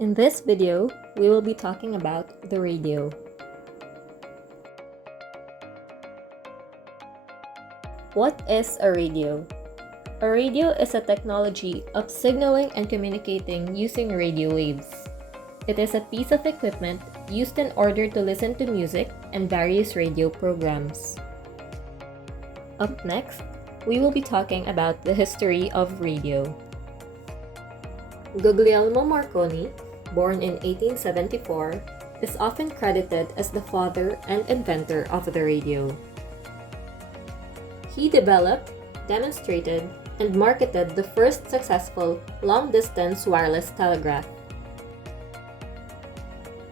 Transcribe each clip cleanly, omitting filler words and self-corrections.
In this video, we will be talking about the radio. What is a radio? A radio is a technology of signaling and communicating using radio waves. It is a piece of equipment used in order to listen to music and various radio programs. Up next, we will be talking about the history of radio. Guglielmo Marconi, born in 1874, is often credited as the father and inventor of the radio. He developed, demonstrated, and marketed the first successful long-distance wireless telegraph.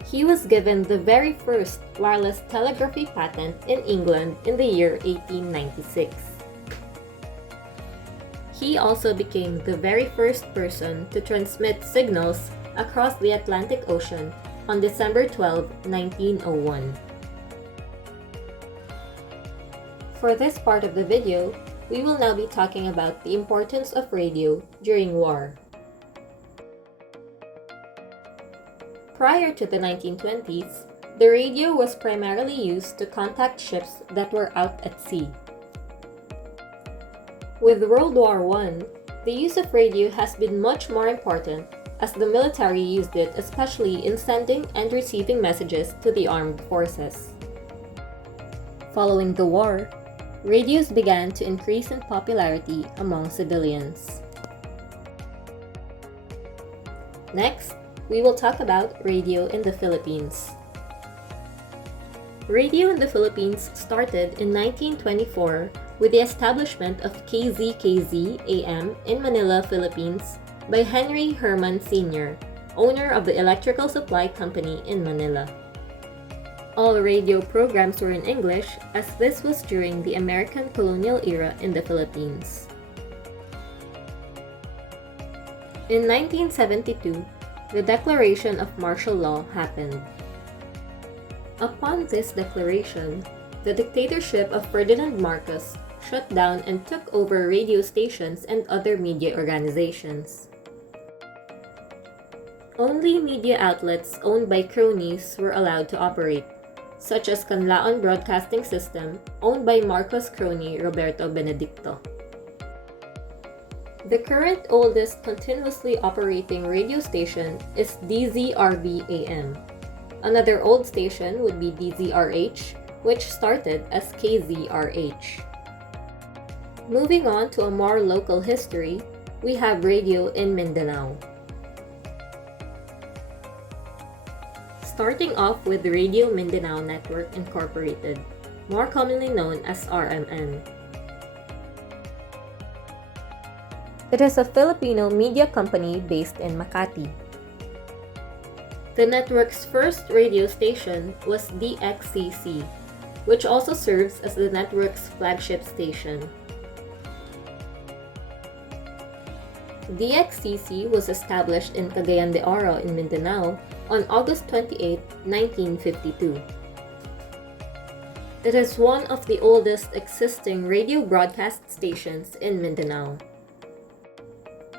He was given the very first wireless telegraphy patent in England in the year 1896. He also became the very first person to transmit signals across the Atlantic Ocean on December 12, 1901. For this part of the video, we will now be talking about the importance of radio during war. Prior to the 1920s, the radio was primarily used to contact ships that were out at sea. With World War I, the use of radio has been much more important as the military used it especially in sending and receiving messages to the armed forces. Following the war, radios began to increase in popularity among civilians. Next, we will talk about radio in the Philippines. Radio in the Philippines started in 1924 with the establishment of KZKZ AM in Manila, Philippines by Henry Herman Sr., owner of the Electrical Supply Company in Manila. All radio programs were in English as this was during the American colonial era in the Philippines. In 1972, the declaration of martial law happened. Upon this declaration, the dictatorship of Ferdinand Marcos shut down and took over radio stations and other media organizations. Only media outlets owned by cronies were allowed to operate, such as Canlaon Broadcasting System, owned by Marcos crony Roberto Benedicto. The current oldest continuously operating radio station is DZRB-AM. Another old station would be DZRH, which started as KZRH. Moving on to a more local history, we have radio in Mindanao. Starting off with Radio Mindanao Network Incorporated, more commonly known as RMN. It is a Filipino media company based in Makati. The network's first radio station was DXCC, which also serves as the network's flagship station. DXCC was established in Cagayan de Oro in Mindanao on August 28, 1952. It is one of the oldest existing radio broadcast stations in Mindanao.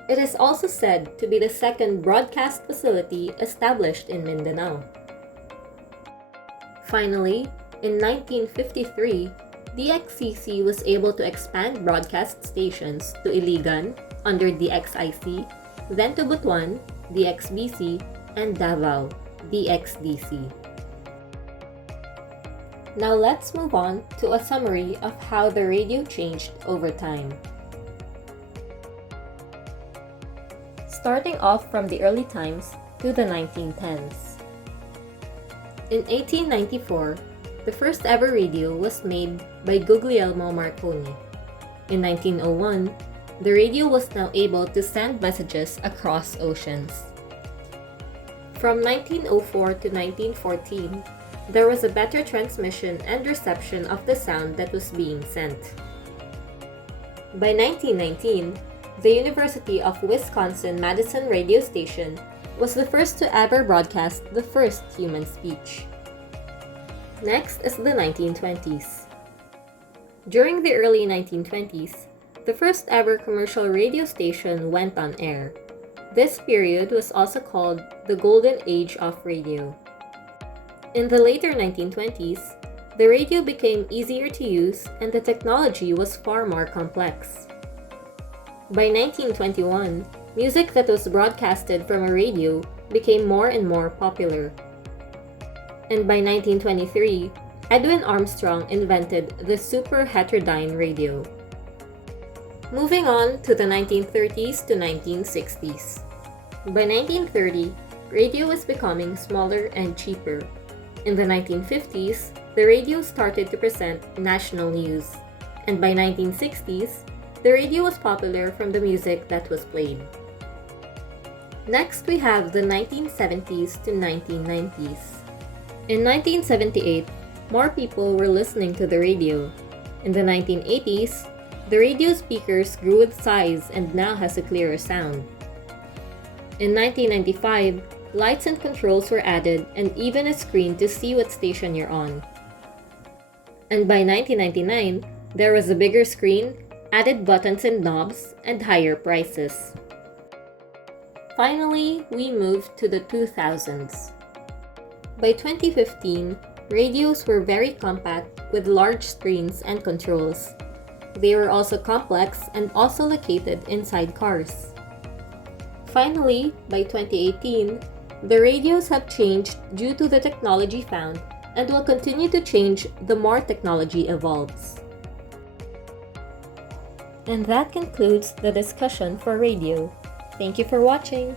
It is also said to be the second broadcast facility established in Mindanao. Finally, in 1953, DXCC was able to expand broadcast stations to Iligan under DXIC, then to Butuan, DXBC, and Davao, DXDC. Now let's move on to a summary of how the radio changed over time. Starting off from the early times to the 1910s. In 1894, the first ever radio was made by Guglielmo Marconi. In 1901, the radio was now able to send messages across oceans. From 1904 to 1914, there was a better transmission and reception of the sound that was being sent. By 1919, the University of Wisconsin-Madison radio station was the first to ever broadcast the first human speech. Next is the 1920s. During the early 1920s, the first ever commercial radio station went on air. This period was also called the Golden Age of Radio. In the later 1920s, the radio became easier to use and the technology was far more complex. By 1921, music that was broadcasted from a radio became more and more popular. And by 1923, Edwin Armstrong invented the super heterodyne radio. Moving on to the 1930s to 1960s. By 1930, radio was becoming smaller and cheaper. In the 1950s, the radio started to present national news. And by 1960s, the radio was popular from the music that was played. Next, we have the 1970s to 1990s. In 1978, more people were listening to the radio. In the 1980s, the radio speakers grew with size and now has a clearer sound. In 1995, lights and controls were added and even a screen to see what station you're on. And by 1999, there was a bigger screen, added buttons and knobs, and higher prices. Finally, we moved to the 2000s. By 2015, radios were very compact with large screens and controls. They were also complex and also located inside cars. Finally, by 2018, the radios have changed due to the technology found and will continue to change the more technology evolves. And that concludes the discussion for radio. Thank you for watching.